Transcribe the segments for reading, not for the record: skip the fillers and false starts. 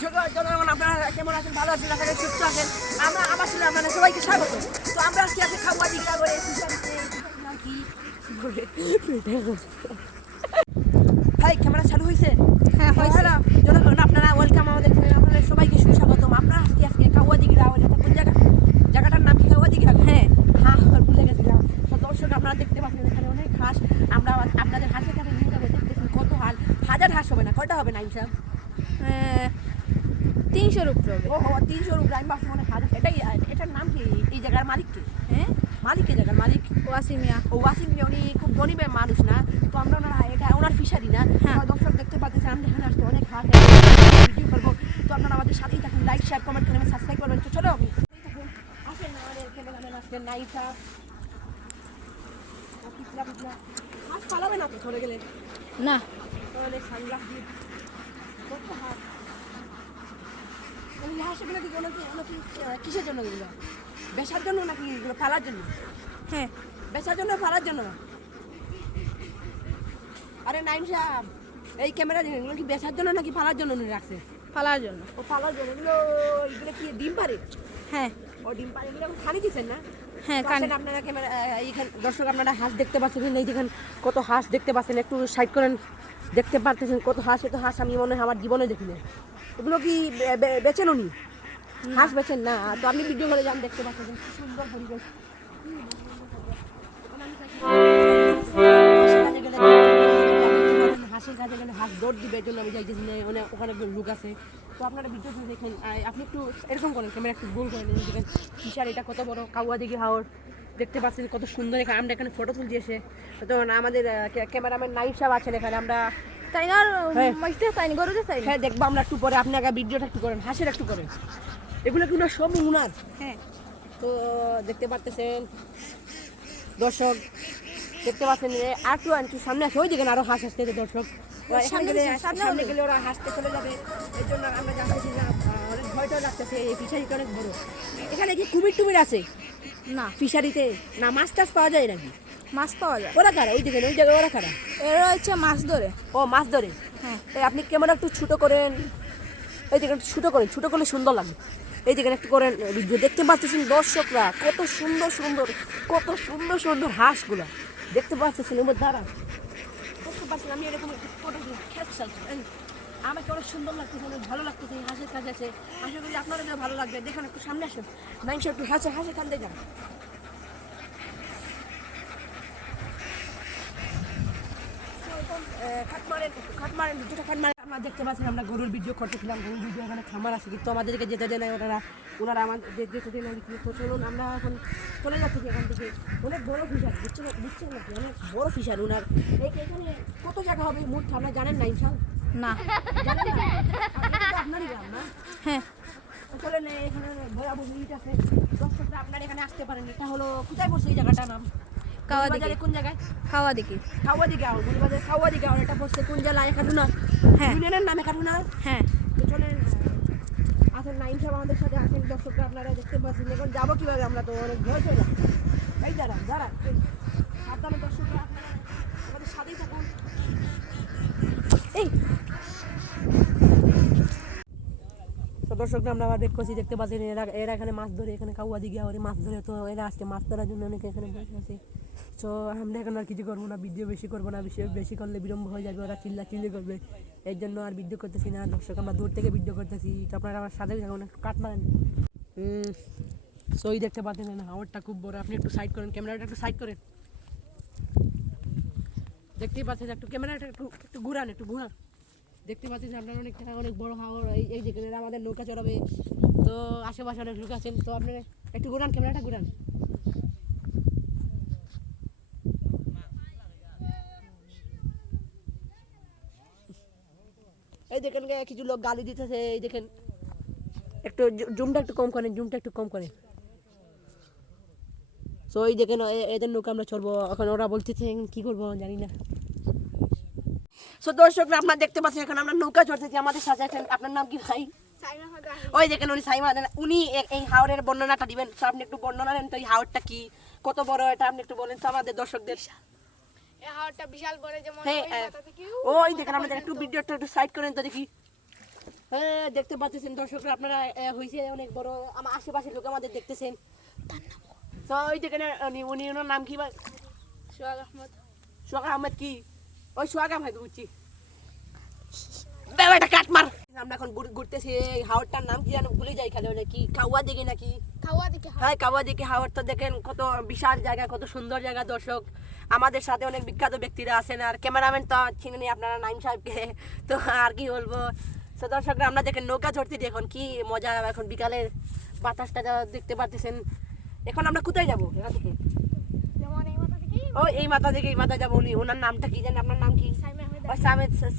দর্শক জনগণ আপনারা কেমন আছেন? ভালো আছেন? আপনারা সুস্থ আছেন? আমরা আমার ছিল আপনারা সবাইকে স্বাগত। তো আমরা আজকে আছি খাওয়া দিকে আবার কি ভাই ক্যামেরা চালু হয়েছে? হ্যাঁ হয়েছে। জনগণ আপনারা ওয়েলকাম আমাদের চ্যানেলে, আপনাদের সবাইকে সুস্বাগতম। আমরা আজকে কাওয়া দিঘির আওয়াজ, কোন জায়গা, জায়গাটার নাম কি? কাওয়া দিঘির। হ্যাঁ হ্যাঁ ভুলে গেছিলাম। তো দর্শক আপনারা দেখতে পাচ্ছেন এখানে অনেক হাঁস। আমরা আপনাদের হাঁসের কাছে নিয়ে যাবো, দেখতেছি কত হাজার হাঁস হবে না, কয়টা হবে না ইনসাব? 300 উপরে হবে। ও 300 উপরে। আমি ভাবছি অনেক হাজার। এটার নাম কি? এই জায়গার মালিক কে? হ্যাঁ মালিক, এই জায়গার মালিক ওয়াসিম মিয়া। ও ওয়াসিম মিয়া। উনি খুব গরিব মানুষ না? তো আমরা এটা ওনার ফিশারি না? হ্যাঁ। দর্শক দেখতে পাচ্ছেন আমরা এখানে আসতে অনেক হাঁস ভিডিও করবো। তো আপনারা আমাদের সাথেই থাকুন, লাইক শেয়ার কমেন্ট করে সাবস্ক্রাইব করবেন। তো চলো আসেন আমাদের ক্যামেরাম্যান আসবেন নাইসা। হাঁস পালাবে না তো চলে গেলে? না তাহলে সানগ্লাস দিয়ে কত হাঁস। হাঁসগুলো কি কিসের জন্য? এগুলো বেচার জন্য নাকি এগুলো পালার জন্য? হ্যাঁ বেচার জন্য, পালার জন্য? আরে নাইম সাহেব, এই ক্যামেরা এগুলো কি বেচার জন্য নাকি পালার জন্য উনি রাখছে? পালার জন্য। ও পালার জন্য। এগুলো কি ডিম পারে? হ্যাঁ ও ডিম পারে। এগুলো খালি দিচ্ছেন না? হ্যাঁ তো আসেন আপনারা ক্যামেরা এইখানে দর্শক আপনারা হাঁস দেখতে পাচ্ছেন, এই দেখেন কত হাঁস দেখতে পাচ্ছেন। একটু সাইড করেন, দেখতে পারতেছেন কত হাঁস। এত হাঁস আমি মনে হয় আমার জীবনে দেখিনি। এগুলো কি বেচেন উনি? হাঁস বেচেন না? তো আপনি ভিডিও করে যান, দেখতে পাচ্ছেন কি সুন্দর পরিবেশ। হাঁসের কাজে গেলে হাঁস দৌড় দিবে, এই জন্য আমি যাইতেছি না। ওখানে লোক আছে। তো আপনারা ভিডিও দেখেন, আপনি একটু এরকম করেন, ক্যামেরা একটু গোল করেন, দেখেন ফিশার। এটা কত বড় কাওয়া দিঘি হাওর, দেখতে পাচ্ছেন কত সুন্দর। এখানে আমরা এখানে ফটো তুলছি এসে। তো আমাদের ক্যামেরাম্যান নাইফ সাহেব আছেন এখানে। আমরা হ্যাঁ দেখবো আমরা একটু পরে। আপনি আগে ভিডিওটা একটু করেন, হাঁসের একটু করেন। এগুলো কি না সব উনার? হ্যাঁ। তো দেখতে পাচ্ছেন দর্শক, দেখতে পাচ্ছেন আর একটু সামনে আসে, ওই দেখেন আরো হাঁস আসতে। দর্শক সামনে গেলে ওরা হাসতে চলে যাবে, এর জন্য আমরা জানতেছি না, অনেক ভয়টাও লাগতেছে। এই ফিশারিটা অনেক বড়। এখানে কি কুমির টুমির আছে না ফিশারিতে? না মাছ টাছ পাওয়া যায় নাকি? মাছ পাওয়া যায়। ওরা কারা? ওই দেখেন ওই জায়গায় ওরা কারা? এরা হচ্ছে মাছ ধরে। ও মাছ ধরে। হ্যাঁ। এই আপনি ক্যামেরা একটু ছোটো করেন, এই দেখেন ছোটো করেন, ছোটো করলে সুন্দর লাগবে। এই দেখেন একটু করেন ভিডিও। দেখতে পাচ্ছেন দর্শকরা কত সুন্দর সুন্দর, কত সুন্দর সুন্দর হাঁসগুলা দেখতে পাচ্ছেন। এবার দ্বারা দেখতে পাচ্ছেন আমি এরকম ফটো খেয়েছিলাম, আমাকে অনেক সুন্দর লাগতেছে, অনেক ভালো লাগতেছে। এই হাঁসের কাজ আছে, আশা করি আপনারা ভালো লাগবে। দেখেন একটু সামনে আসেন, নাইন একটু হাঁসের কান্দে যান। খাটমারেন ভিডিওটা খাটমারেন। আপনারা দেখতে পাচ্ছেন আমরা গরুর ভিডিও করতেছিলাম। গরুর ভিডিও এখানে খামার আছে, কিন্তু আমাদেরকে যেতে দেয় না ওনারা আমাদের যেতে দেয় না। তো চলুন আমরা এখন চলে যাচ্ছি এখান থেকে। অনেক বড় ফিশার, বুঝছেন নাকি? অনেক বড় ফিশার ওনার। এখানে কত জায়গা হবে মোট আপনারা জানেন না? ইনশাল না জানেন না? আপনারই গ্রাম না? হ্যাঁ। চলেন এখানে ভয়াবহ ইট আছে। দর্শকরা আপনারা এখানে আসতে পারেন। এটা হলো কোথায় পড়ছে এই জায়গাটার নাম? কাওয়া দিঘি। কোন জায়গায়? কাওয়া দিঘি। কাওয়া দিঘি আও, মুলবাজার কাওয়া দিঘি আও। এটা পড়ছে কোন জেলায়? কাটুনা। হ্যাঁ। ইউনিয়নের নামে কাটুনা। হ্যাঁ। তো চলেন আসেন, নাইম সাহেব আমাদের সাথে আসেন। দর্শকরা আপনারা দেখতে পাচ্ছেন। এখন যাবো কিভাবে? আমরা তো অনেক ভয় পেয়ে যাচ্ছি। এই দাঁড়ান সাবধানে দর্শকরা আপনারা আমাদের সাথেই থাকুন। এই তো দর্শকরা আমরা আবার দেখতে পাচ্ছেন এরা এখানে মাছ ধরে, এখানে কাওয়া দিঘি আওয়ারে মাছ ধরে। তো এরা আজকে মাছ ধরার জন্য অনেকে এখানে বসে আছে। তো আমরা এখন আর কিছু করবো না, ভিডিও বেশি করবো না। বেশি করলে বিলম্ব হয়ে যাবে, ওরা চিল্লি করবে। এর জন্য আর ভিডিও করতেছি না। দর্শক আমরা দূর থেকে ভিডিও করতেছি। তো আপনারা আমার সাথে থাকুন, একটু কাট মারেন। সই দেখতে পাচ্ছেন না, হাওরটা খুব বড়। আপনি একটু সাইড করেন, ক্যামেরাটা একটু সাইড করেন। দেখতেই পাচ্ছেন, একটু ক্যামেরাটা একটু ঘুরান, একটু ঘুরান। দেখতে পাচ্ছেন আপনারা অনেক বড় হাওর। এই যে আমাদের নৌকা চড়াবে। তো আশেপাশে অনেক লোক আছেন। তো আপনারা একটু ঘুরান, ক্যামেরাটা ঘুরান। এই দেখেন কিছু লোক গালি দিতেছে। এই দেখেন একটু জুমটা একটু কম করেন, জুমটা একটু কম করেন। তো এই দেখেন এদের নৌকা আমরা চড়বো। এখন ওরা বলতেছে কি করবো জানি না। তো দর্শকরা আপনারা দেখতে পাচ্ছেন এখন আমরা নৌকা চড়তেছি। আমাদের সাথে আছেন, আপনার নাম কি ভাই? ওই দেখেন উনি সাইমা। উনি এই হাওরের বর্ণনাটা দিবেন। তো আপনি একটু বর্ণনা দেন তো, এই হাওরটা কি, কত বড় এটা আপনি একটু বলেন তো আমাদের দর্শকদের। এই হাওরটা বিশাল বড়, যেমন ওই দেখেন আমাদের একটু ভিডিওটা একটু সাইড করেন তো দেখি। হ্যাঁ দেখতে পাচ্ছেন দর্শকরা আপনারা হয়েছে অনেক বড় আমার আশেপাশের লোক আমাদের দেখতেছেন। তো ওই যেখানে উনি ওনার নাম কি ভাই? সোহাগ আহমদ। সোহাগ আহমেদ কি? ওই সোহাগ আহমেদ বুঝছি। বেবাটা কাট মার। আমরা এখন ঘুরতেছি এই হাওরটার নাম কি জানো ভুলে যাই খালি নাকি কাওয়া দিকে নাকি কাওয়া দিকে। হ্যাঁ কাওয়া দিকে হাওর। তো দেখেন কত বিশাল জায়গা কত সুন্দর জায়গা দর্শক। আমাদের সাথে অনেক বিখ্যাত ব্যক্তিরা আছেন আর ক্যামেরাম্যান তো চিনেনি আপনারা নাইম সাহেবকে। তো আর কি বলবো। তো দর্শকরা আমরা দেখেন নৌকা চড়তেছি এখন কি মজা এখন বিকালের বাতাসটা দেখতে পাচ্ছেন। এখন আমরা কোথায় যাবো এখান থেকে? যেমন এই মাথা থেকে ও এই মাথা থেকে এই মাথা যাবো। উনি ওনার নামটা কি জানেন? আপনার নাম কি?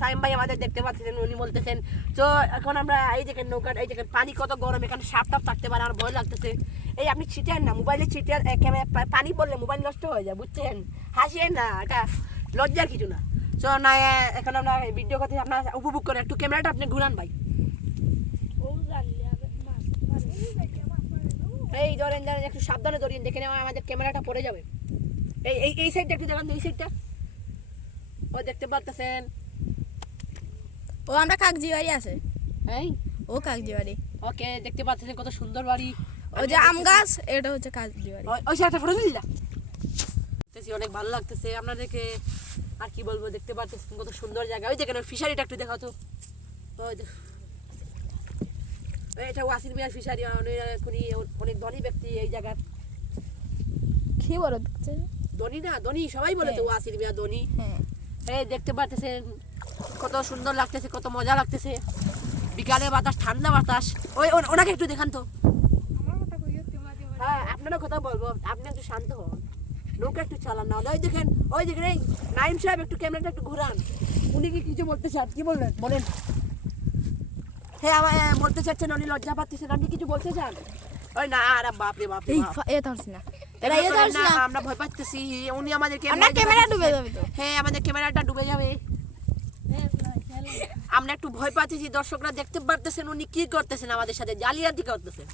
সাইম ভাই আমাদের দেখতে পাচ্ছেন উনি বলতেছেন। তো এখন আমরা এই দেখেন নৌকা এই দেখেন পানি কত গরম এখানে সাপ টাপ থাকতে পারে আমার ভয় লাগতেছে। এই আপনি ছিটেন না মোবাইলে ছিটেন পানি পড়লে মোবাইল নষ্ট হয়ে যায় বুঝছেন। হাসিয়েন না এটা লজ্জার কিছু না। তো না এখন আমরা ভিডিও করতে আপনারা উপভোগ করেন একটু ক্যামেরাটা আপনি ঘুরান ভাই। এই ধরেন ধরেন একটু সাবধানে ধরিয়ে দেখে নেওয়া আমাদের ক্যামেরাটা পড়ে যাবে। এই এই এই সাইডটা একটু দেখান এই সাইডটা। ও দেখতে পাচ্ছেন ও আমরা কাকজি বাড়ি আছে। এই ও কাকজি বাড়ি। ওকে দেখতে পাচ্ছেন কত সুন্দর বাড়ি। ও যে আম গাছ এটা হচ্ছে কাকজি বাড়ি। ওই সাইডটা ফটো দিলা দেখতেছি অনেক ভালো লাগতেছে আপনাদেরকে। আর কি বলবো দেখতে পাচ্ছেন কত সুন্দর জায়গা। ওই দেখেন ওই ফিশারিটা একটু দেখাও তো। ওই এটা ওয়াসির মিয়ার ফিশারি অনেক ধনী ব্যক্তি এই জায়গার। কি বড় দেখছে ধনী না ধনী সবাই বলে তো ওয়াসির মিয়া ধনী। এই দেখতে পাচ্ছেন কত সুন্দর লাগতেছে কত মজা লাগতেছে বিকালে বাতাস ঠান্ডা বাতাস। ওই ওনাকে একটু দেখান তো। হ্যাঁ আপনারা কথা বলবো আপনি একটু শান্ত হন নৌকা একটু চালান না। ওই দেখেন এই নাইম সাহেব একটু ক্যামেরাটা একটু ঘুরান। উনি কি কিছু বলতে চান? কি বলবেন বলেন। হ্যাঁ আমার বলতে চাচ্ছেন উনি লজ্জা পাচ্ছেন আপনি কিছু বলতে চান? ওই না আরে বাপরে বাপ এই এ ধরছি না এরা এ ধরছি না আমরা ভয় পাচ্ছি উনি আমাদেরকে আমরা ক্যামেরা ডুবে যাবে তো। হ্যাঁ আমাদের ক্যামেরাটা ডুবে যাবে। আমরা একটু ভয় পাচ্ছি দর্শকরা দেখতে পারতেছেন উনি কি করতেছেন আমাদের সাথে জালিয়াতি করতেছেন।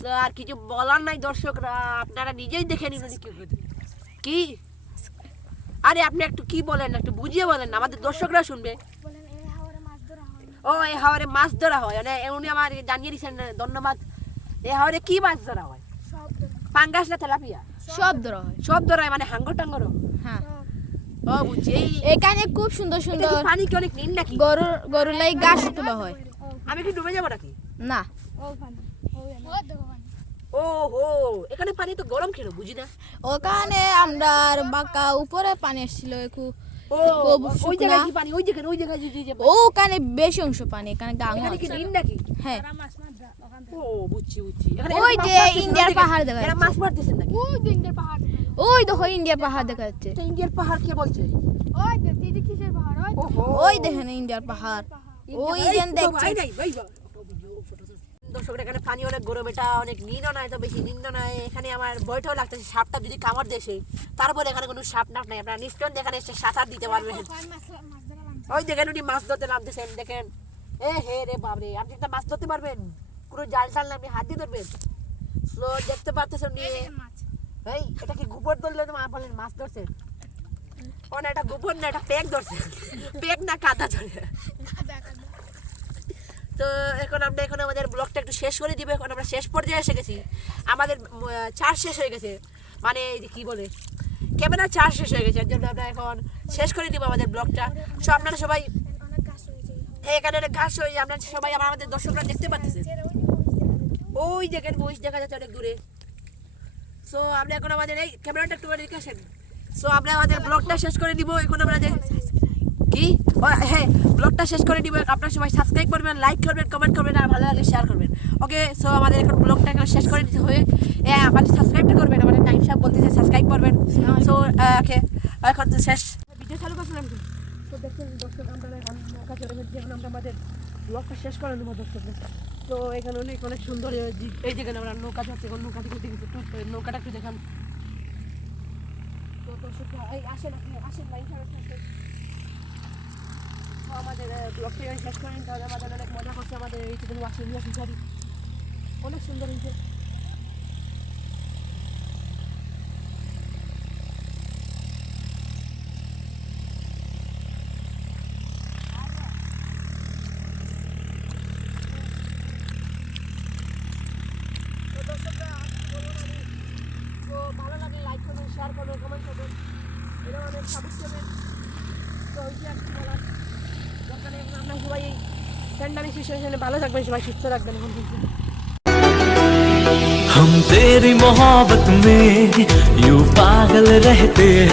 তো আর কিছু বলার নাই দর্শকরা আপনারা নিজেই দেখে নিন উনি কি করতেছেন। কি আরে আপনি একটু কি বলেন একটু বুঝিয়ে বলেন আমাদের দর্শকরা শুনবে। ও এই হাওরে মাছ ধরা হয় মানে উনি আমার জানিয়ে দিয়েছেন ধন্যবাদ। এই হাওরে কি মাছ ধরা হয়? পাঙ্গাস না তেলাপিয়া? সব ধরা হয়। সব ধরা হয় মানে হাঙ্গর টাঙ্গর। হ্যাঁ ও বুঝছি। এখানে খুব সুন্দর সুন্দর পানি কি অনেক নীল নাকি? গরুর লাই গাছ তোলা হয়। আমি কি ডুবে যাবো নাকি? না ও হো এখানে পানি তো গরম কেন বুঝি না। ওখানে আমরা বাঁকা উপরে পানি আসছিল একটু। ও ওই জায়গায় কি পানি? ওই জায়গায় ওখানে বেশি অংশ পানি এখানে গাঙ এখানে কি নীল নাকি? হ্যাঁ ও বুঝছি এখানে ওই যে ইন্ডিয়ার পাহাড় দেখা এরা যাচ্ছে। মাছ মারতেছেন নাকি? ওই দেখো ইন্ডিয়ার পাহাড় দেখা যাচ্ছে। এটা ইন্ডিয়ার পাহাড় কে বলছে? ওহো ওই দেখেন ইন্ডিয়ার পাহাড় ওই যে দেখছেন। দর্শকরা এখানে পানি অনেক গরম এটা অনেক নীলও নয় তো বেশি নীলও নয়। এখানে আমার ভয়টাও লাগতেছে সাপটা যদি কামড় দেশে তারপরে এখানে কোনো সাপ নাপ নাই আপনারা নিশ্চয় এখানে এসে সাঁতার দিতে পারবেন। ওই দেখেন উনি মাছ ধরতে নামতেছেন দেখেন। এ হে রে বাবরে আপনি একটা মাছ ধরতে পারবেন পুরো জাল টাল না আপনি হাত দিয়ে ধরবেন। তো দেখতে পাচ্ছেন নিয়ে এই এটা কি গোবর ধরলে তো বলেন মাছ ধরছেন? ও না এটা গোবর না এটা পেক ধরছে পেক না কাদা ধরে। তো এখন আমরা আমাদের ব্লগটা একটু শেষ করে দিব। এখন আমরা শেষ পর্যায়ে এসে গেছি আমাদের চার্জ শেষ হয়ে গেছে মানে কি বলে ক্যামেরা চার্জ শেষ হয়ে গেছে এর জন্য আমরা এখন শেষ করে দিব আমাদের ব্লগটা। সো আপনারা সবাই এখানে অনেক ঘাস হয়ে আমরা সবাই আমাদের দর্শকরা দেখতে পাচ্ছেন ওই জায়গায় বইস দেখা যাচ্ছে অনেক দূরে। সো আমরা এখন আমাদের এই ক্যামেরাটা একটু রেখে আসেন। সো আমরা আমাদের ব্লগটা শেষ করে দিব। এখন আমরা কি হ্যাঁ ব্লগটা শেষ করে দিব। আপনারা সবাই সাবস্ক্রাইব করবেন লাইক করবেন কমেন্ট করবেন আর ভালো লাগলে শেয়ার করবেন। ওকে সো আমাদের এখন ব্লগটা এখন শেষ করে দিতে হয়ে আমাদের সাবস্ক্রাইবটা করবেন আমাদের টাইম সাহেব বলতেছে সাবস্ক্রাইব করবেন। সো ওকে এখন তো শেষ ভিডিও চালু করছিলাম তো দেখুন দর্শক আমরা এখন নৌকা চড়ে ফেলছি। এখন আমরা আমাদের ব্লগটা শেষ করে নেবো দর্শকদের। তো এখানে অনেক সুন্দর এই যেখানে আমরা নৌকা চড়ছি এখন নৌকা থেকে নৌকাটা একটু দেখান তো দর্শক এই আসেন আপনি আসেন লাইন সাহেব আমাদের ব্লগটা শেষ করেন তাহলে আমাদের অনেক মজা করছে আমাদের এই চিকেন ওয়াশিং ফিশারি অনেক সুন্দর হয়েছে। তো ভালো লাগলে লাইক করবেন, শেয়ার করবেন, কমেন্ট করবেন, এটা অনেক সাপোর্ট করবেন। তো হয়েছে আর কি বলার দরকার নেই। এখন আপনার সবাই এই প্যান্ডামিক সিচুয়েশনে ভালো থাকবেন, সবাই সুস্থ রাখবেন। এখন কিন্তু हम तेरी मोहब्बत में यूं पागल रहते हैं।